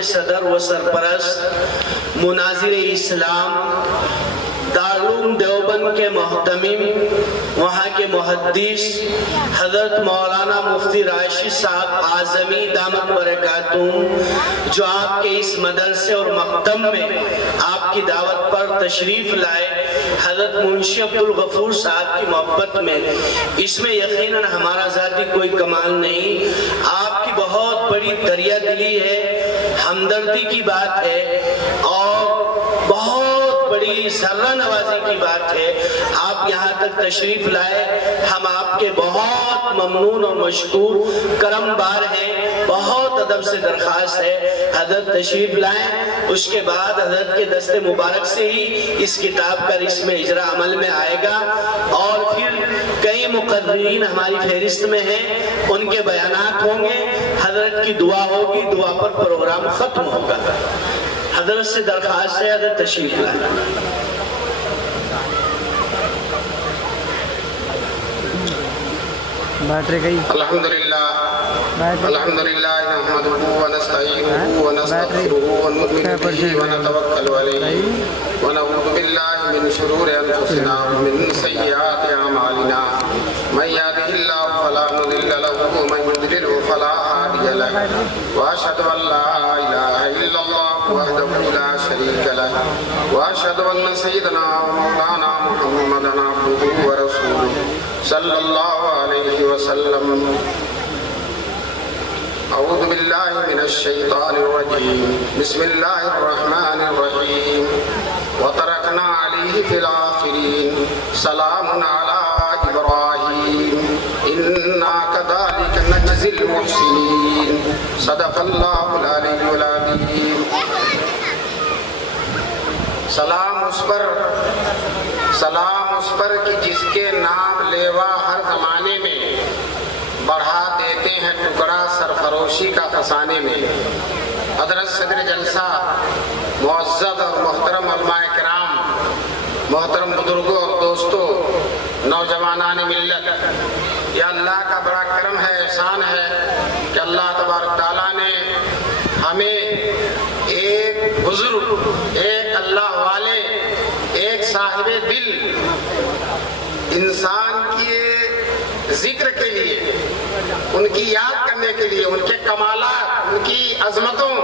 کے صدر و سرپرست مناظر اسلام دارالعلوم دیوبند کے محتمم، وہاں کے محدث حضرت مولانا مفتی راشد صاحب اعظمی دامت برکاتہم، جو آپ کے اس مدرسے اور مکتب میں آپ کی دعوت پر تشریف لائے، حضرت منشی عبدالغفور صاحب کی محبت میں، اس میں یقیناً ہمارا ذاتی کوئی کمال نہیں، آپ کی بہت بڑی دریا دلی ہے، ہمدردی کی بات ہے اور بہت بڑی ذرہ نوازی کی بات ہے۔ آپ یہاں تک تشریف لائے، ہم آپ کے بہت ممنون اور مشکور کرم بار ہیں، بہت ادب سے درخواست ہے حضرت تشریف لائیں۔ اس کے بعد حضرت کے دست مبارک سے ہی اس کتاب کا رسم اجرا عمل میں آئے گا، اور پھر کئی مقررین ہماری فہرست میں ہیں، ان کے بیانات ہوں گے، حضرت کی دعا ہوگی، دعا پر پروگرام ختم ہوگا۔ حضرت سے درخواست ہے حضرت تشریف لائیں۔ الحمدللہ نحمده ونستعینه ونستغفره ونؤمن به ونتوکل علیہ ونعوذ باللہ من شرور انفسنا ومن سیئات اعمالنا من یهده اللہ فلا مضل له ومن یضلل فلا هادی له واشهد ان لا الہ الا اللہ وحدہ لا شریک له واشهد ان سیدنا ومولانا محمدا عبدہ ورسولہ صلی اللہ علیہ وسلم۔ اعوذ باللہ من الشیطان الرجیم، بسم اللہ الرحمن الرحیم، وترکنا علیہ فی الآخرین، سلام علی ابراہیم، انا کذالک نجزی المحسنین، صدق اللہ العلی العظیم۔ سلام اس پر کہ جس کے نام لیوا ہر زمانے میں بڑھا دیتے ہیں ٹکڑا سرفروشی کا فسانے میں۔ حضرت صدر جلسہ، معزز اور محترم علماء کرام، محترم بزرگوں اور دوستوں، نوجوانان ملت، یہ اللہ کا بڑا کرم ہے، احسان ہے کہ اللہ تبارک تعالیٰ نے ہمیں ایک بزرگ، ایک اللہ والے، ایک صاحب دل انسان کی ذکر کے لیے، ان کی یاد کرنے کے لیے، ان کے کمالات، ان کی عظمتوں،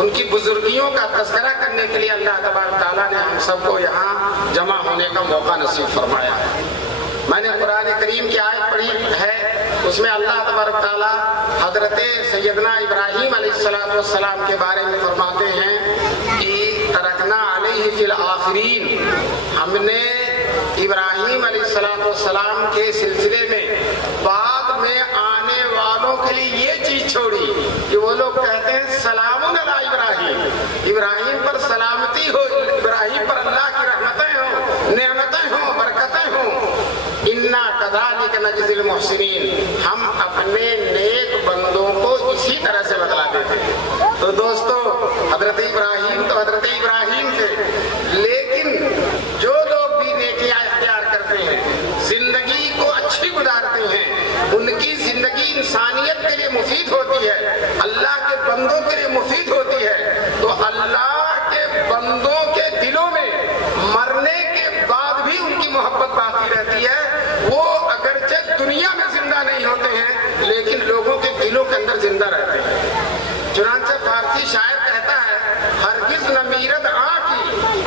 ان کی بزرگیوں کا تذکرہ کرنے کے لیے اللہ تبارک تعالیٰ نے ہم سب کو یہاں جمع ہونے کا موقع نصیب فرمایا ہے۔ میں نے قرآن کریم کی آیت پڑھی ہے، اس میں اللہ تبارک تعالیٰ حضرت سیدنا ابراہیم علیہ السلام کے بارے میں فرماتے ہیں کہ ترکنا علیہ فی الآخرین، ہم نے ابراہیم علیہ السلام کے سلسلے میں بعد میں آنے والوں کے لیے یہ چیز چھوڑی کہ وہ لوگ کہتے ہیں سلام علی ابراہیم، ابراہیم پر سلامتی ہو، ابراہیم پر اللہ کی رحمتیں ہوں، نعمتیں ہوں، برکتیں ہوں۔ انا کذالک نجزی المحسنین، ہم اپنے نیک بندوں کو اسی طرح سے بدلا دیتے ہیں۔ تو دوستو، حضرت ابراہیم تو حضرت ابراہیم تھے، لیکن جو لوگ بھی نیکیاں اختیار کرتے ہیں، زندگی کو اچھی گزارتے ہیں، ان کی زندگی انسانیت کے لیے مفید ہوتی ہے، اللہ کے بندوں کے لیے مفید ہوتی ہے، تو اللہ کے بندوں کے دلوں میں مرنے کے بعد بھی ان کی محبت باقی رہتی ہے۔ وہ اگرچہ دنیا میں زندہ نہیں ہوتے ہیں، لیکن لوگوں کے دلوں کے اندر زندہ رہتے ہیں۔ چنانچہ فارسی شاعر کہتا ہے، ہرگز نہ میرد آنکھی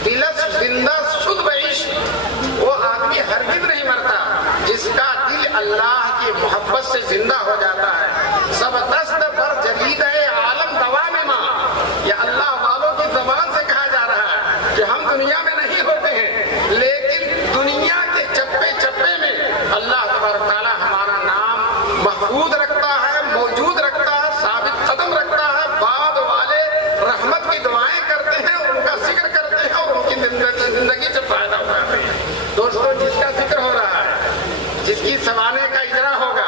دلس زندہ شد بعشق، وہ آدمی ہرگز نہیں مرتا جس کا دل اللہ کی محبت سے زندہ ہو جاتا ہے۔ سب دست پر جدید عالم دوام ماں، یہ اللہ والوں کی زبان سے کہا جا رہا ہے کہ ہم دنیا میں نہیں ہوتے ہیں، لیکن دنیا کے چپے چپے میں اللہ تبارک تعالیٰ ہمارا نام محفوظ رکھتا ہے، موجود رکھتا ہے، ثابت قدم رکھتا ہے۔ بعد والے رحمت کی دعائیں کرتے ہیں اور ان کا ذکر کرتے ہیں اور ان کی زندگی سے فائدہ اٹھاتے ہیں۔ دوستوں، جس کا ذکر ہو رہا ہے، جس کی سوانے کا اجرا ہوگا،